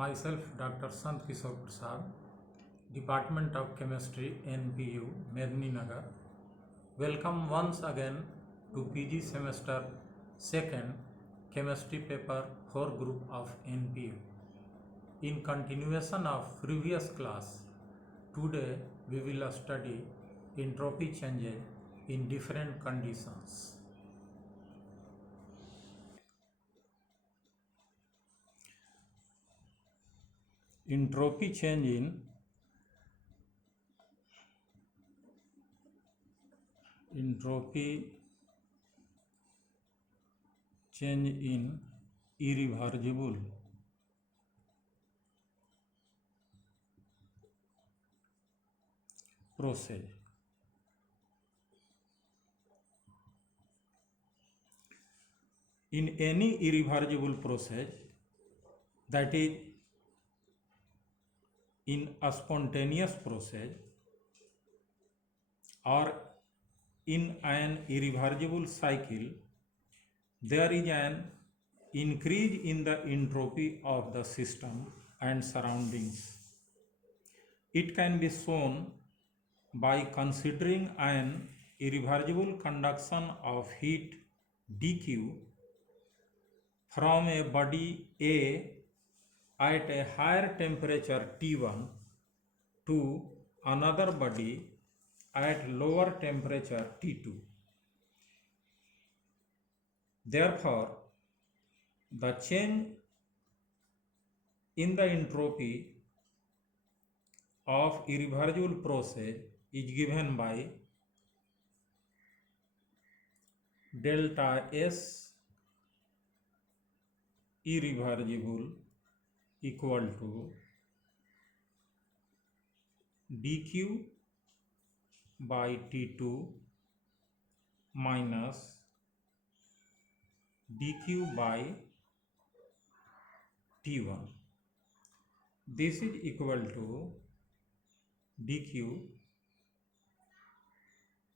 Myself, Dr. Sant Kishore Prasad, Department of Chemistry, NPU, Medninagar. Welcome once again to PG Semester 2nd Chemistry Paper 4 Group of NPU. In continuation of previous class, today we will study entropy changes in different conditions. Entropy change in irreversible process. In any irreversible process, that is in a spontaneous process or in an irreversible cycle, there is an increase in the entropy of the system and surroundings. It can be shown by considering an irreversible conduction of heat dq from a body A at a higher temperature T1 to another body at lower temperature T2. Therefore, the change in the entropy of irreversible process is given by delta S irreversible equal to dq by T2 minus dq by T1. This is equal to dq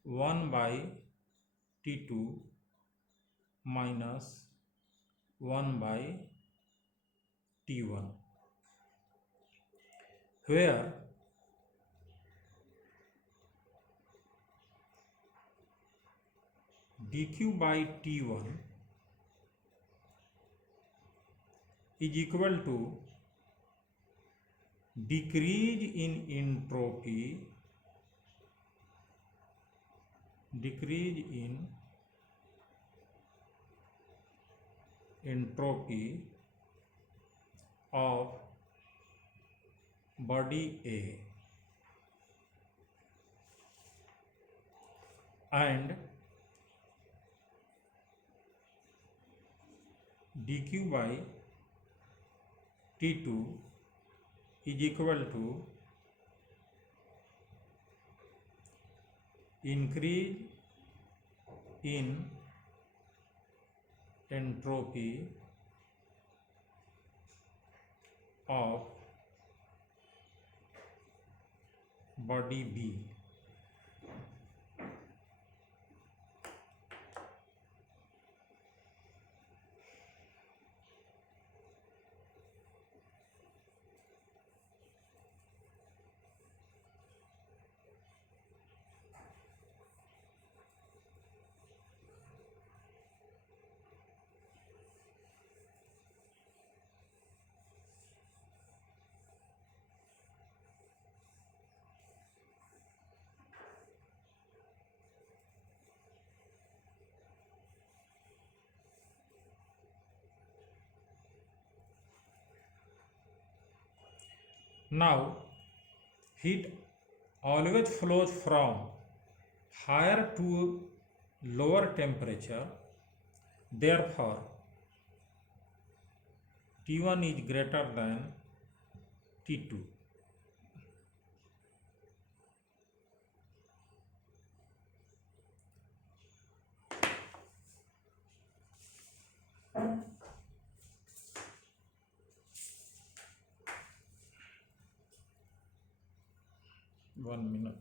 1 by T2 minus 1 by T1, where dq by T1 is equal to decrease in entropy of body A and dq by T2 is equal to increase in entropy of body B. Now, heat always flows from higher to lower temperature. Therefore, T1 is greater than T2. One minute.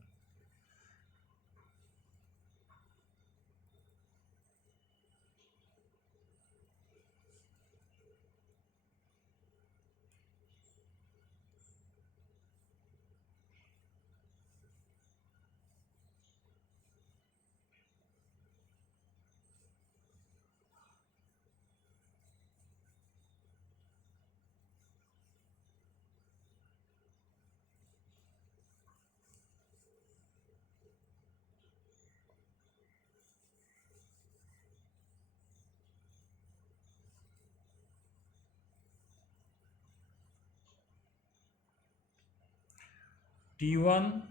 T1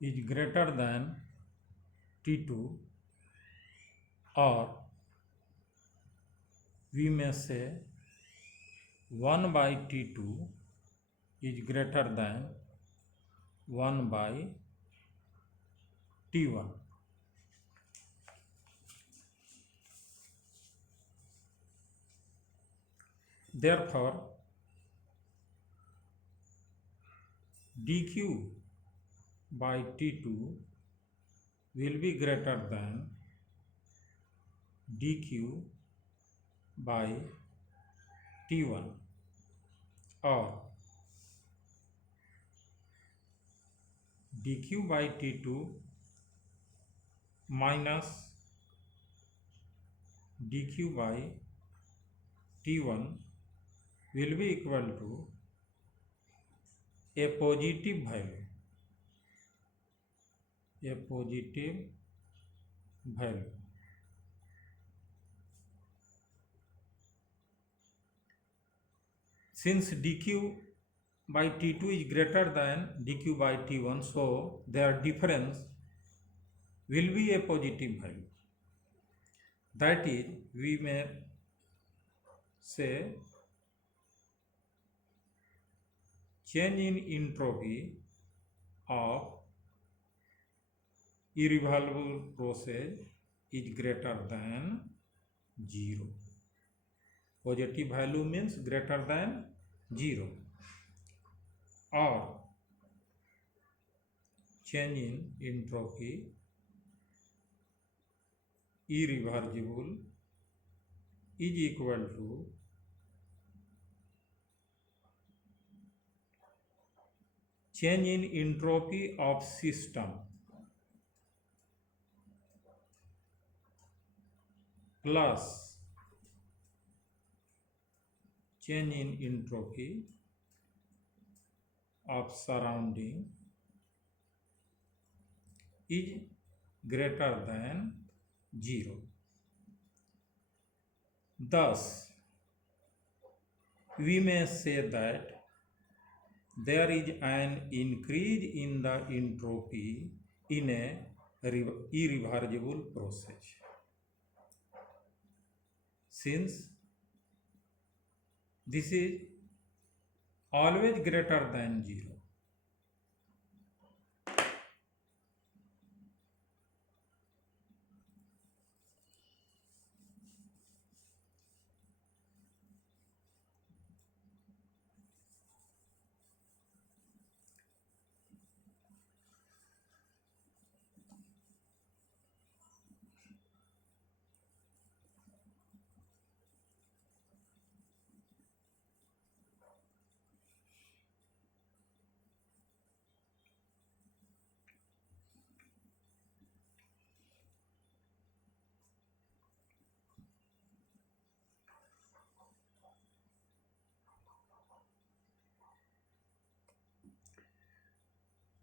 is greater than T2, or we may say 1 by T2 is greater than 1 by T1. Therefore, dq by T2 will be greater than dq by T1, or dq by T2 minus dq by T1 will be equal to a positive value. Since dq by T2 is greater than dq by T1, so their difference will be a positive value. That is, we may say change in entropy of irreversible process is greater than 0. Positive value means greater than 0, or change in entropy irreversible is equal to change in entropy of system plus change in entropy of surrounding is greater than 0. Thus, we may say that there is an increase in the entropy in a irreversible process. Since this is always greater than 0,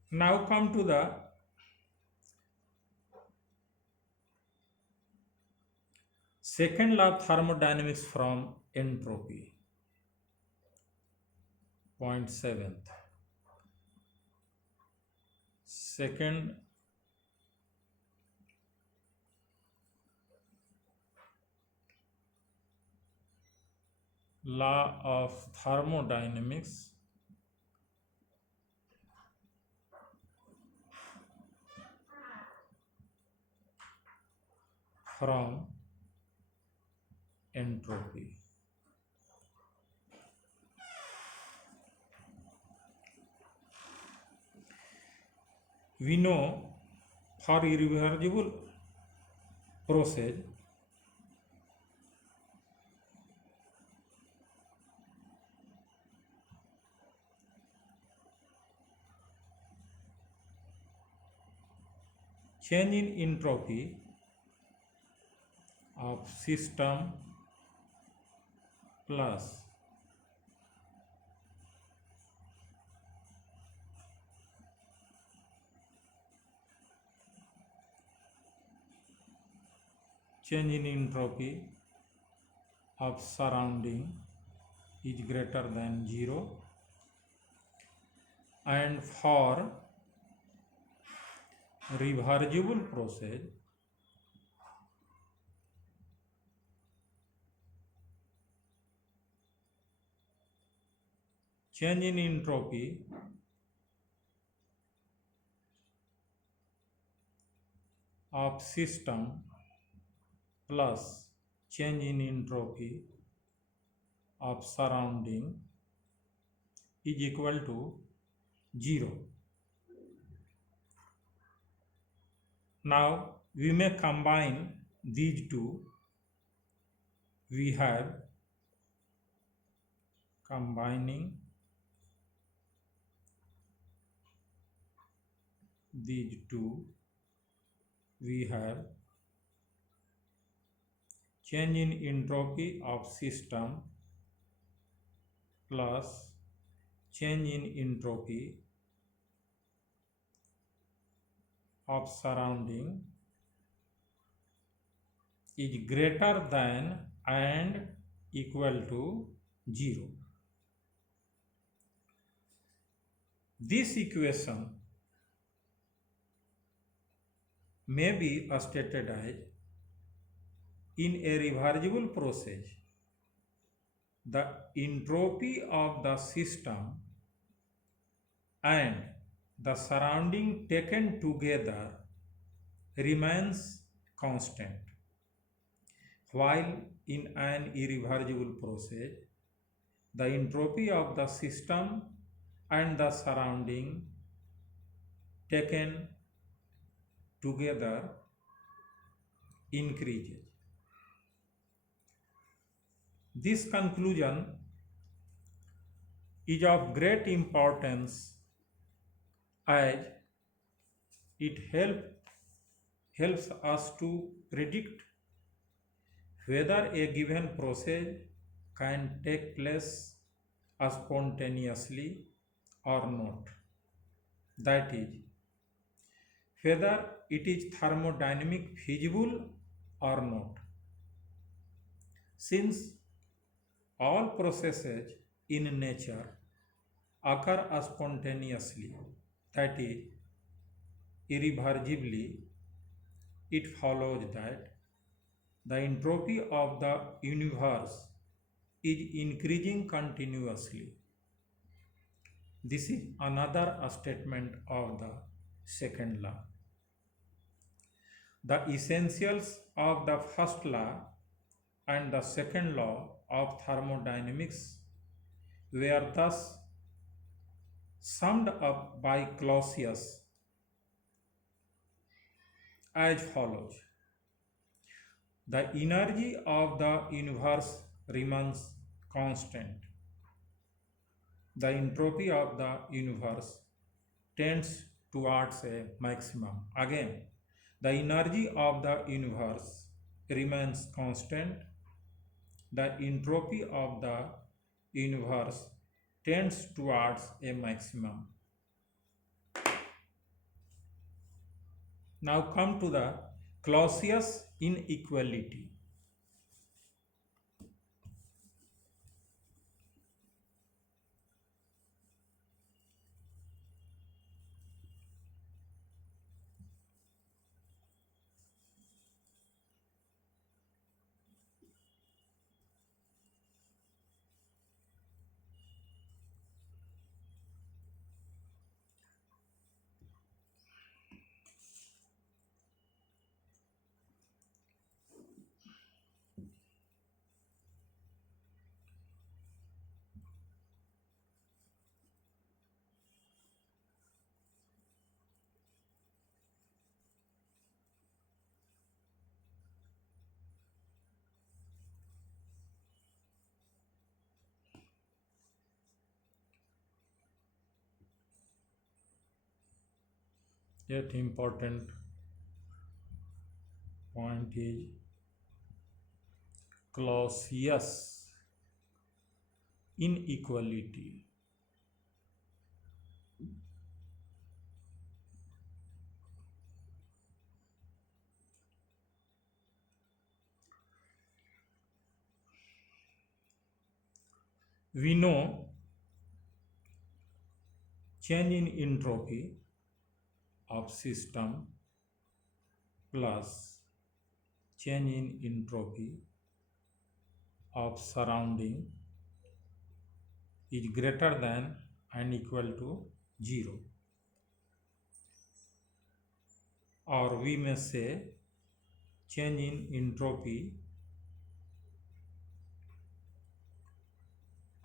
now come to the second law of thermodynamics from entropy. Point 7th. Second law of thermodynamics from entropy. We know for irreversible process change in entropy of system plus change in entropy of surrounding is greater than 0, and for reversible process, change in entropy of system plus change in entropy of surrounding is equal to 0. Now we may combine these two. We have combining these two, we have change in entropy of system plus change in entropy of surrounding is greater than and equal to 0. This equation may be stated as in a reversible process, the entropy of the system and the surrounding taken together remains constant, while in an irreversible process, the entropy of the system and the surrounding taken together increases. This conclusion is of great importance as it helps us to predict whether a given process can take place spontaneously or not. That is, whether it is thermodynamic feasible or not. Since all processes in nature occur spontaneously, that is, irreversibly, it follows that the entropy of the universe is increasing continuously. This is another statement of the second law. The essentials of the first law and the second law of thermodynamics were thus summed up by Clausius as follows. The energy of the universe remains constant. The entropy of the universe tends towards a maximum. Again, the energy of the universe remains constant. The entropy of the universe tends towards a maximum. Now come to the Clausius inequality. Yet important point is Clausius inequality. We know change in entropy of system plus change in entropy of surrounding is greater than and equal to 0, or we may say change in entropy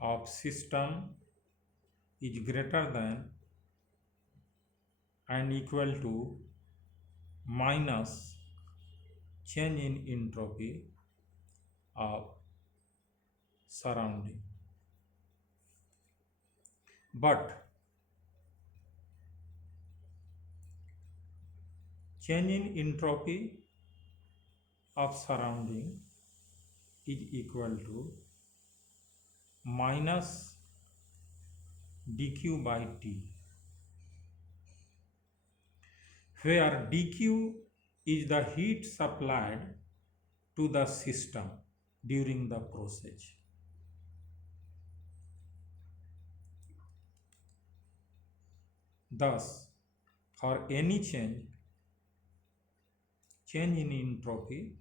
of system is greater than and equal to minus change in entropy of surrounding. But change in entropy of surrounding is equal to minus dq by t, where dq is the heat supplied to the system during the process. Thus, for any change in entropy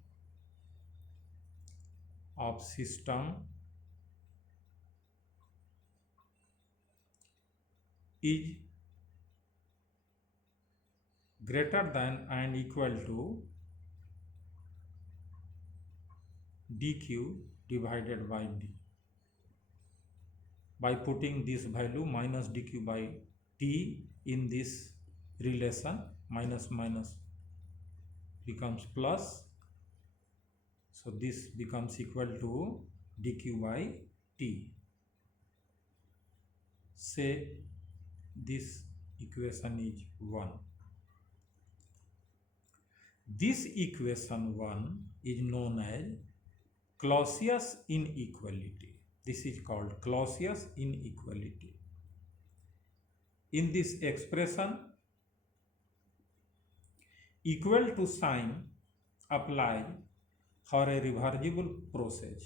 of system is greater than and equal to dq divided by d. By putting this value minus dq by t in this relation, minus minus becomes plus, so this becomes equal to dq by t. Say this equation is 1. This equation 1 is known as Clausius inequality. This is called Clausius inequality. In this expression, equal to sign applies for a reversible process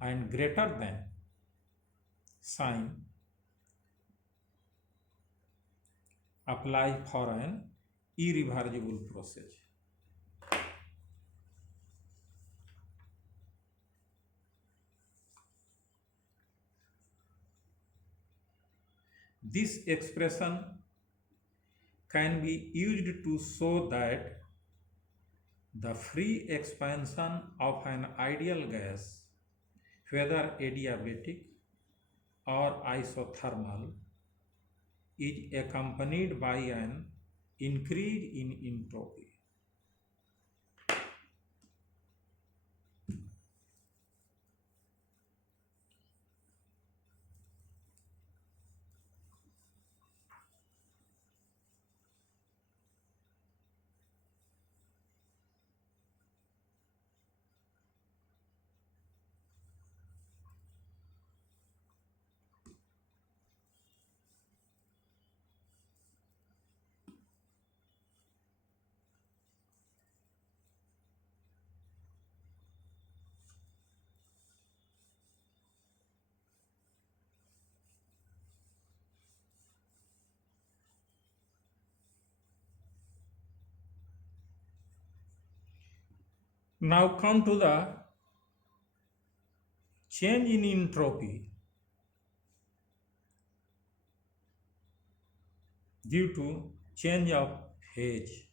and greater than sign applies for an irreversible process. This expression can be used to show that the free expansion of an ideal gas, whether adiabatic or isothermal, is accompanied by an increase in entropy. Now come to the change in entropy due to change of phase.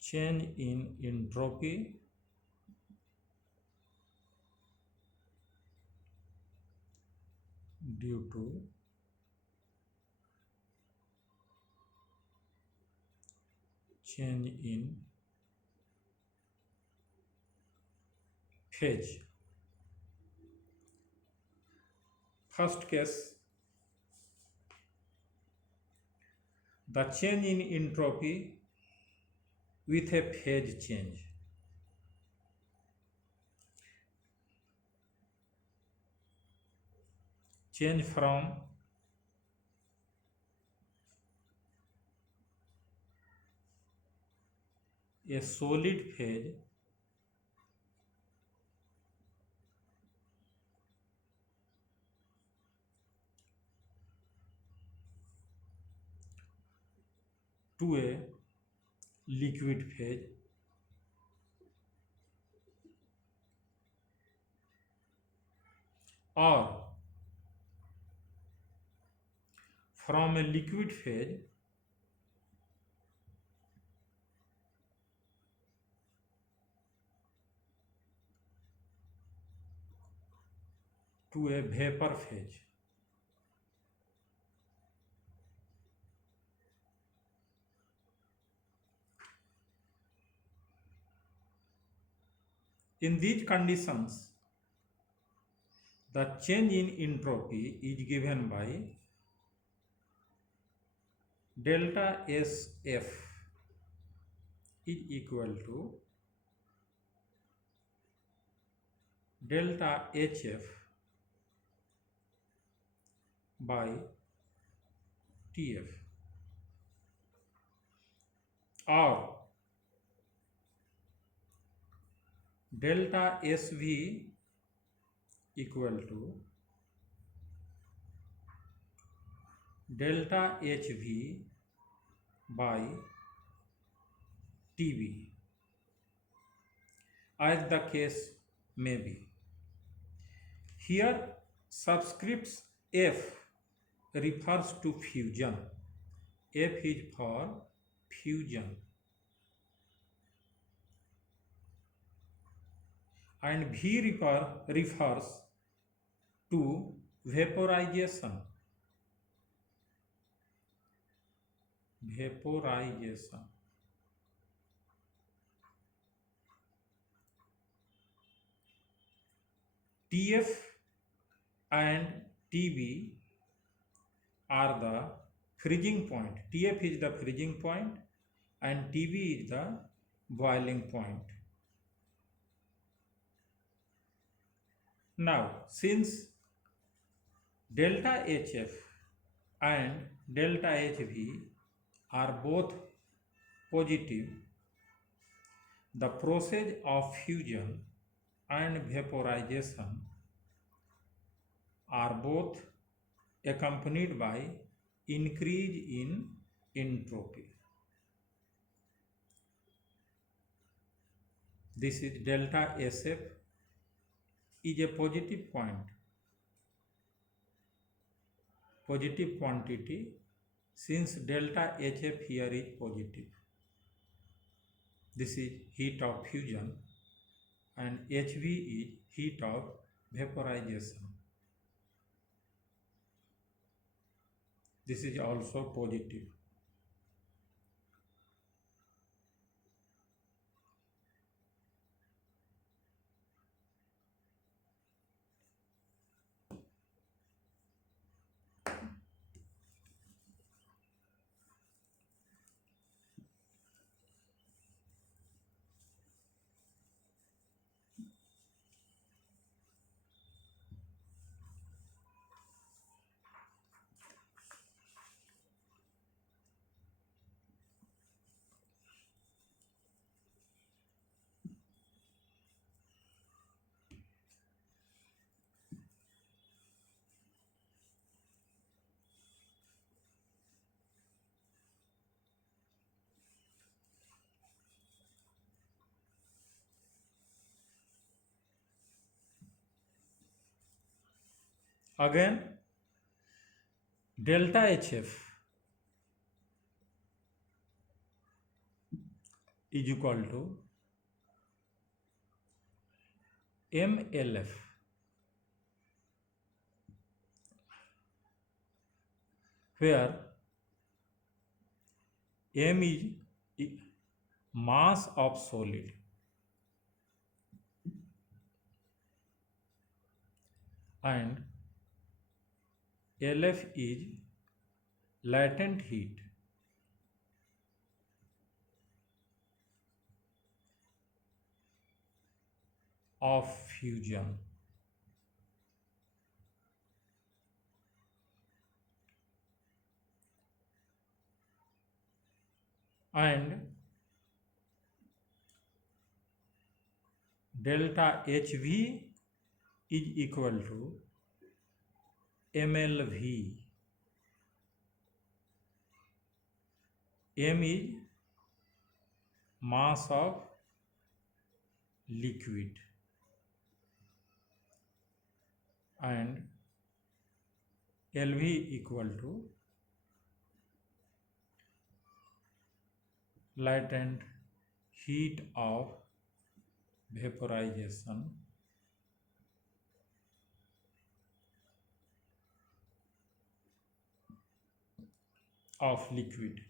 Change in entropy due to change in phase. First case, the change in entropy with a phase change. Change from a solid phase to a liquid phase, or from a liquid phase to a vapor phase. In these conditions, the change in entropy is given by delta SF is equal to delta HF by TF, or delta SV equal to delta HV by TB, as the case may be. Here subscripts F refers to fusion. F is for fusion, and V refers to vaporization. TF and TB are the freezing point. TF is the freezing point and TB is the boiling point. Now, since delta HF and delta HV are both positive, the process of fusion and vaporization are both accompanied by increase in entropy. This is delta SF is a positive quantity, since delta HF here is positive. This is heat of fusion and HV is heat of vaporization. This is also positive. Again, delta HF is equal to MLF, where M is mass of solid and LF is latent heat. Of fusion. And delta HV is equal to MLV, m is mass of liquid and LV equal to latent heat of vaporization of liquid.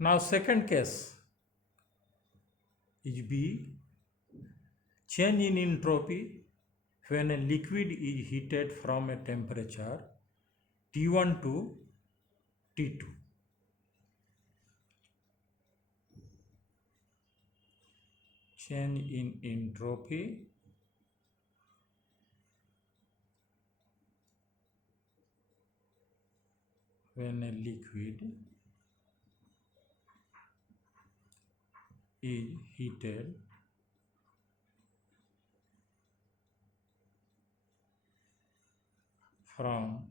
Now second case is B, change in entropy when a liquid is heated from a temperature T1 to T2. Change in entropy when a liquid is heated from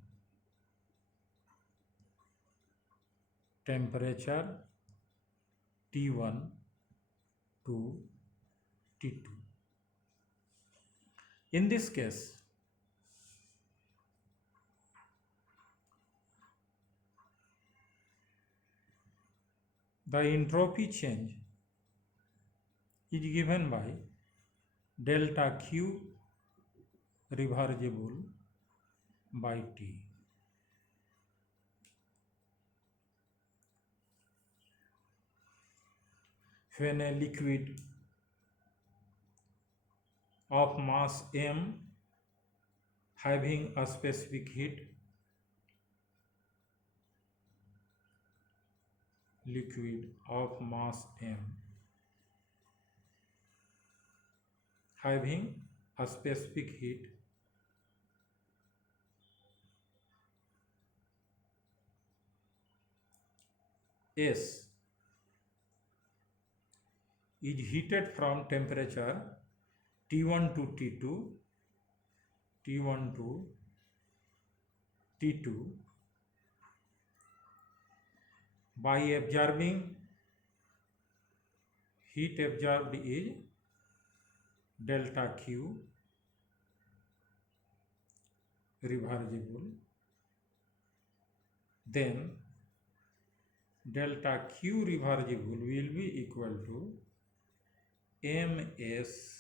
temperature T1 to T2. In this case, the entropy change is given by delta Q reversible by T. When a liquid of mass m having a specific heat, liquid of mass m having a specific heat S is heated from temperature T1 to T2, T1 to T2 by absorbing heat absorbed is delta Q reversible, then delta Q reversible will be equal to ms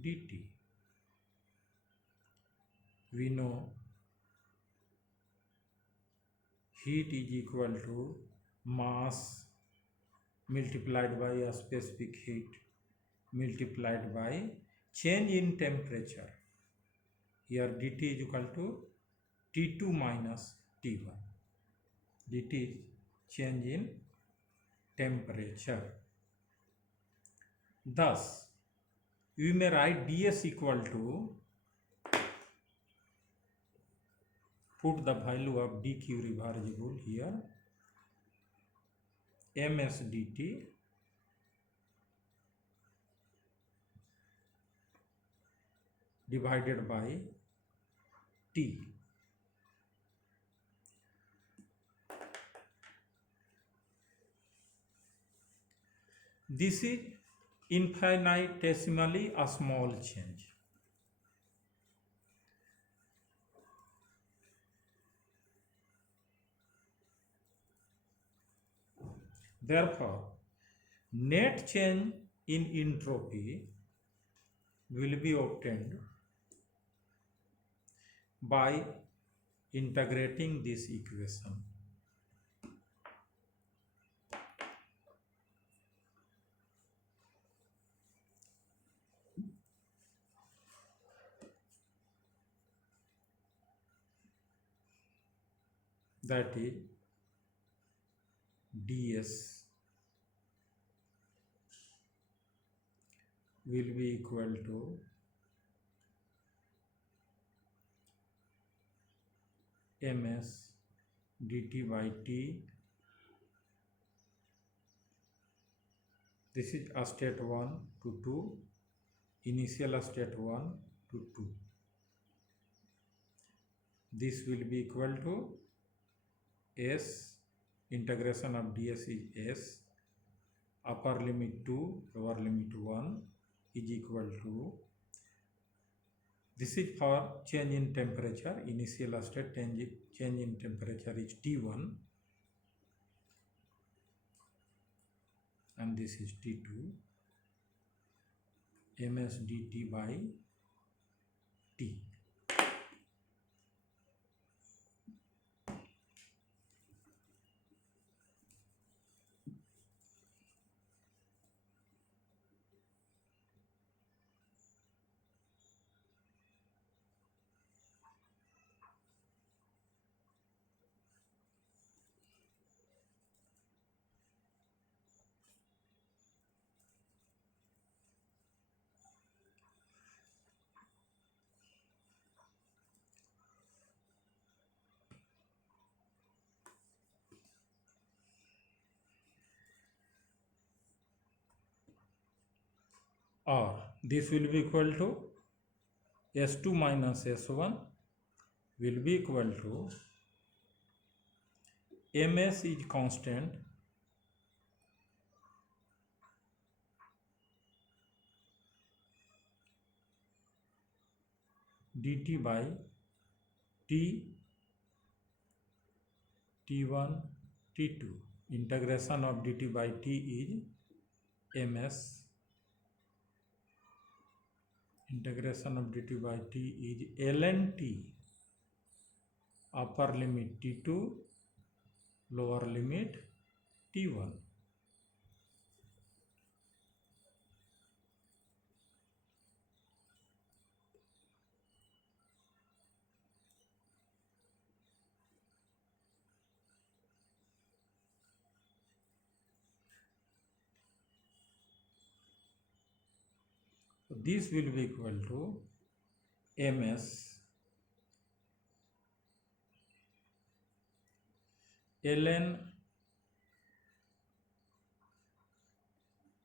dt. We know heat is equal to mass multiplied by a specific heat multiplied by change in temperature. Here dt is equal to T2 minus T1. Dt is change in temperature. Thus, we may write ds equal to, put the value of dq reversible here, ms dt divided by T. This is infinitesimally a small change. Therefore, net change in entropy will be obtained by integrating this equation. That is ds will be equal to ms dt by t. This is a state 1 to 2, initial state 1 to 2. This will be equal to s, integration of ds is s, upper limit 2, lower limit 1 is equal to, this is for change in temperature, initial state change in temperature is T1 and this is T2, ms dt by t. Or this will be equal to S2 minus S1 will be equal to ms is constant dt by t, t1, t2. Integration of dt by t is ms, integration of dt by t is ln t, upper limit t2, lower limit t1. So this will be equal to ms ln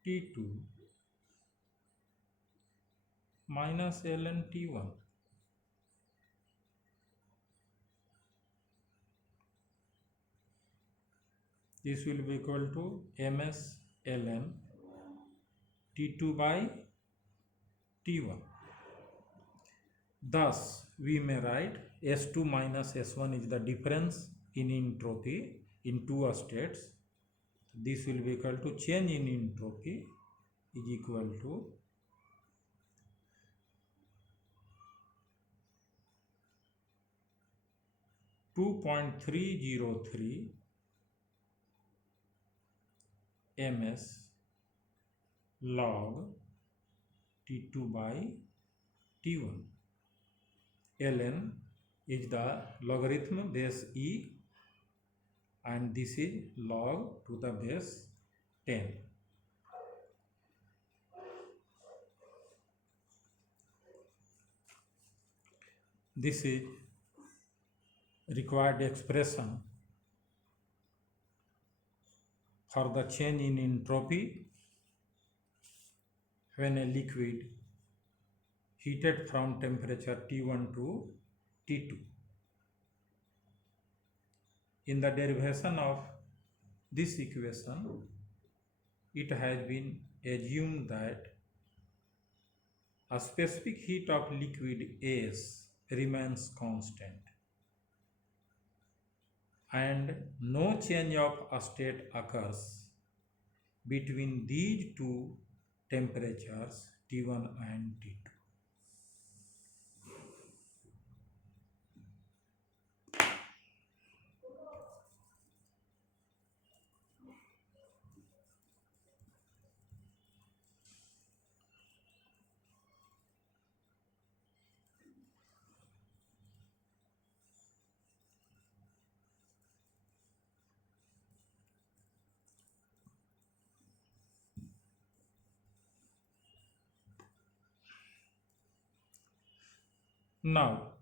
t2 minus ln t1. This will be equal to ms ln t2 by t1. Thus we may write S2 minus S1 is the difference in entropy in two states. This will be equal to change in entropy is equal to (2.303) ms log t2 by t1. ln is the logarithm base e and this is log to the base 10. This is required expression for the change in entropy when a liquid heated from temperature T1 to T2. In the derivation of this equation, it has been assumed that a specific heat of liquid S remains constant and no change of state occurs between these two temperatures T1 and T2. Now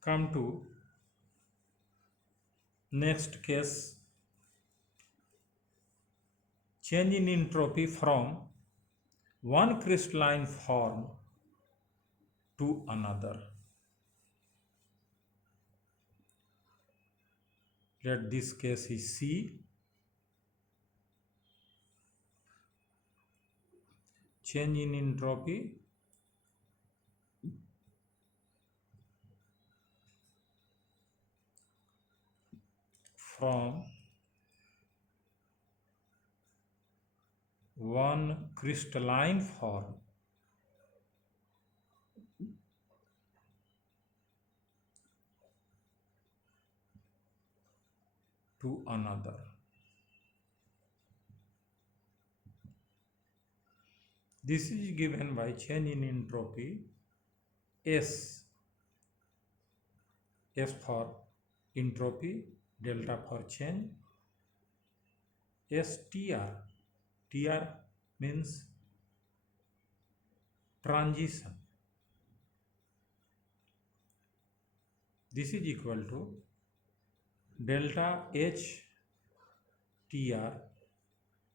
come to next case, change in entropy from one crystalline form to another. Let this case is C. Change in entropy from one crystalline form to another. This is given by change in entropy S. S for entropy, delta for change, STR. TR means transition. This is equal to delta H TR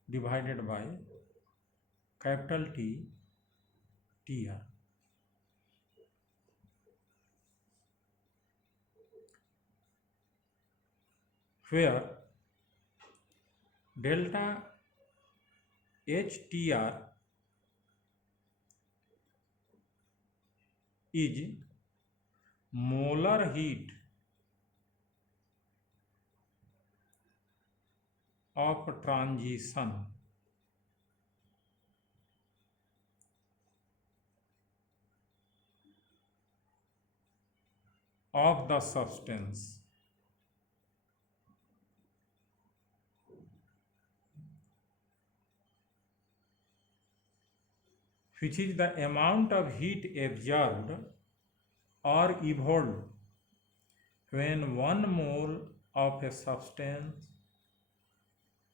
divided by capital T TR. Where delta HTR is molar heat of transition of the substance, which is the amount of heat absorbed or evolved when 1 mole of a substance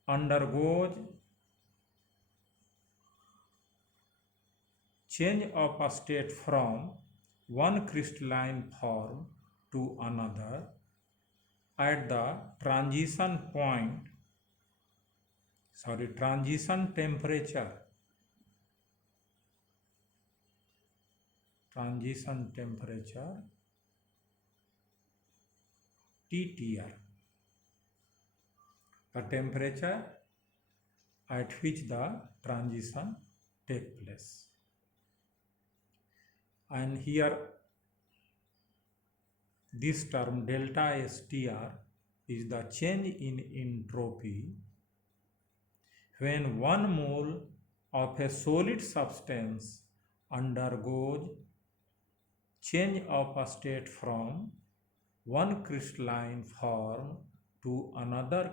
undergoes change of a state from one crystalline form to another at the transition temperature. Transition temperature TTR, the temperature at which the transition takes place. And here this term delta STR is the change in entropy when 1 mole of a solid substance undergoes change of a state from one crystalline form to another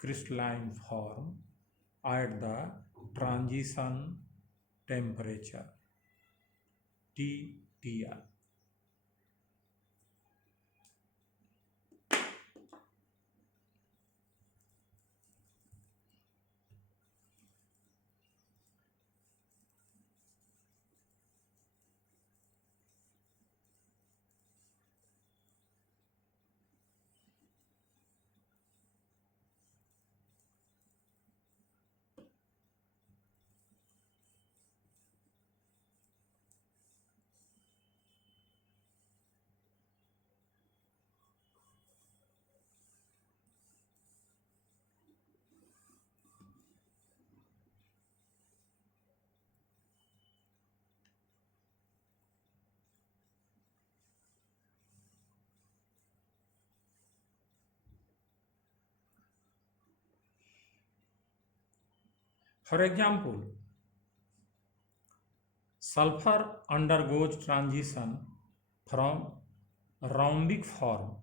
crystalline form at the transition temperature TTR. For example, sulfur undergoes transition from rhombic form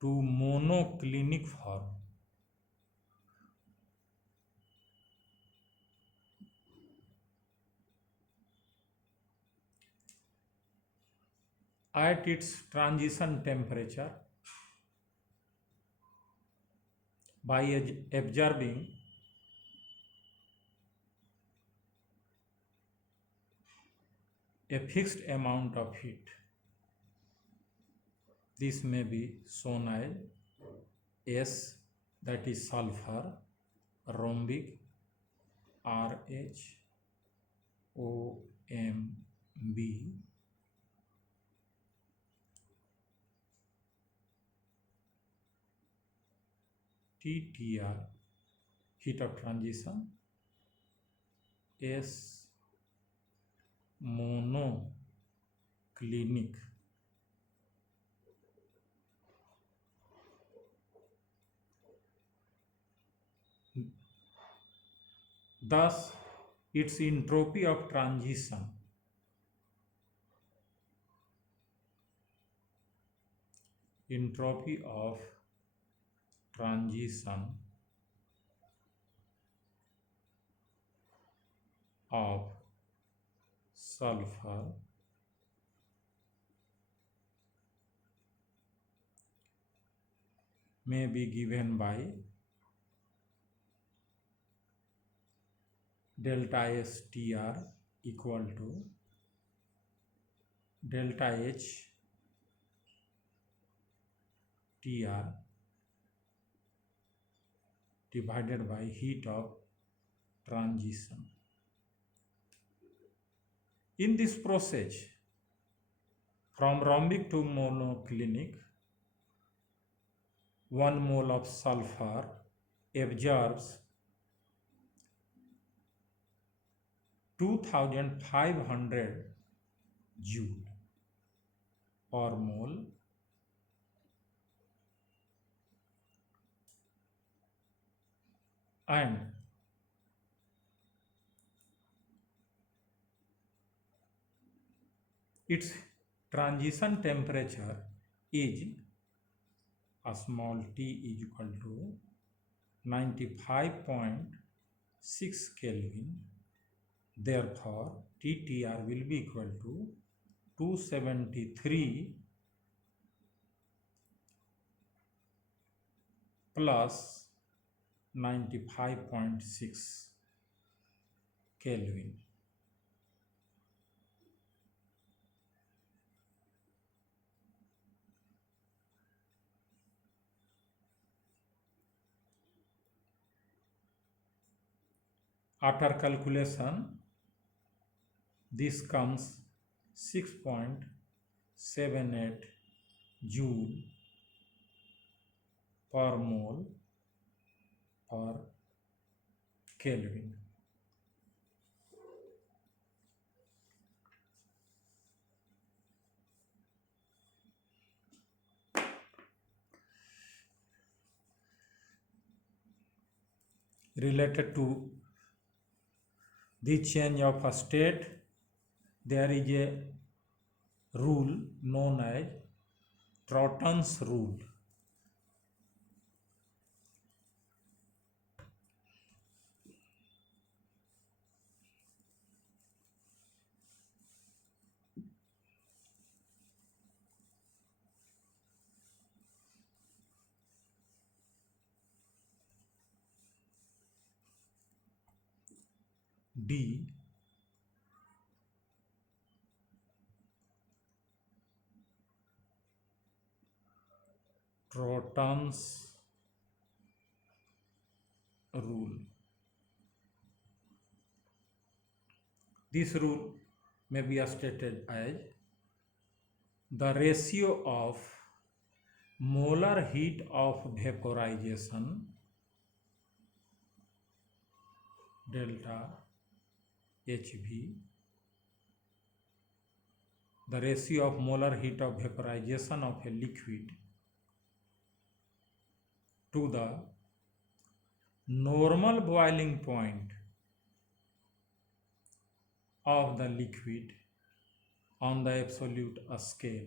to monoclinic form. at its transition temperature by observing a fixed amount of heat. This may be shown as S, that is sulfur, rhombic, RHOMB, TTR, heat of transition, S, monoclinic, thus its entropy of transition of sulfur may be given by delta STR equal to delta H TR divided by heat of transition. In this process, from rhombic to monoclinic, 1 mole of sulfur absorbs 2500 joule per mole and its transition temperature is a small t is equal to 95.6 Kelvin. Therefore, TTR will be equal to 273 plus 95.6 Kelvin. After calculation, this comes 6.78 joule per mole per Kelvin. Related to the change of a state, there is a rule known as Troughton's rule. D Troughton's rule. This rule may be stated as the ratio of molar heat of vaporization delta HV, the ratio of molar heat of vaporization of a liquid to the normal boiling point of the liquid on the absolute scale.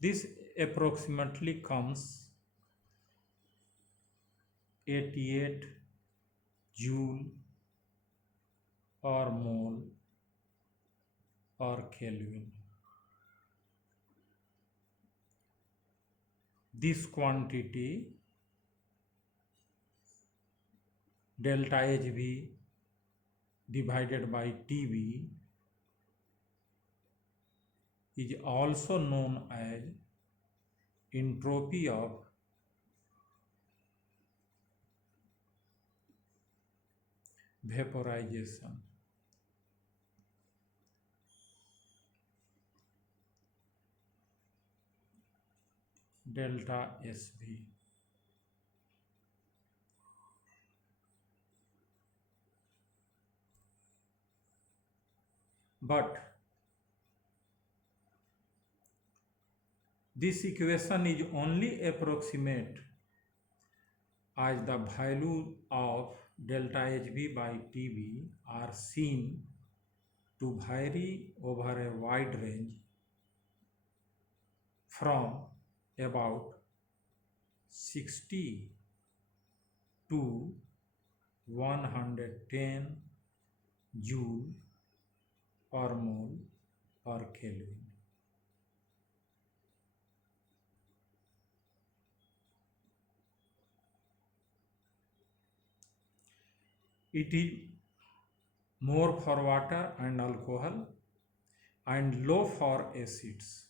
This approximately comes 88 joule per mole or Kelvin. This quantity delta Hv divided by Tb is also known as entropy of vaporization. Delta Sv. But this equation is only approximate as the value of delta Hv by Tb are seen to vary over a wide range from about 60 to 110 joule per mole per Kelvin. It is more for water and alcohol and low for acids.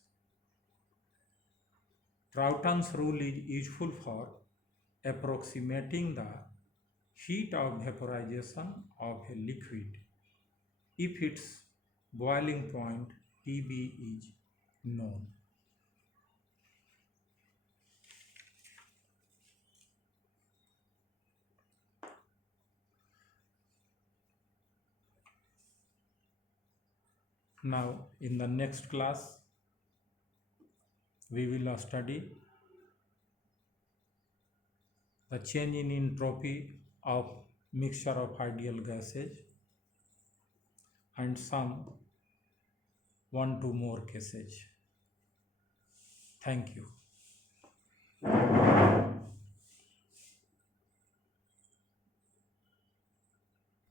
Troughton's rule is useful for approximating the heat of vaporization of a liquid if its boiling point Tb is known. Now, in the next class, we will study the change in entropy of mixture of ideal gases and some 1-2 more cases. Thank you.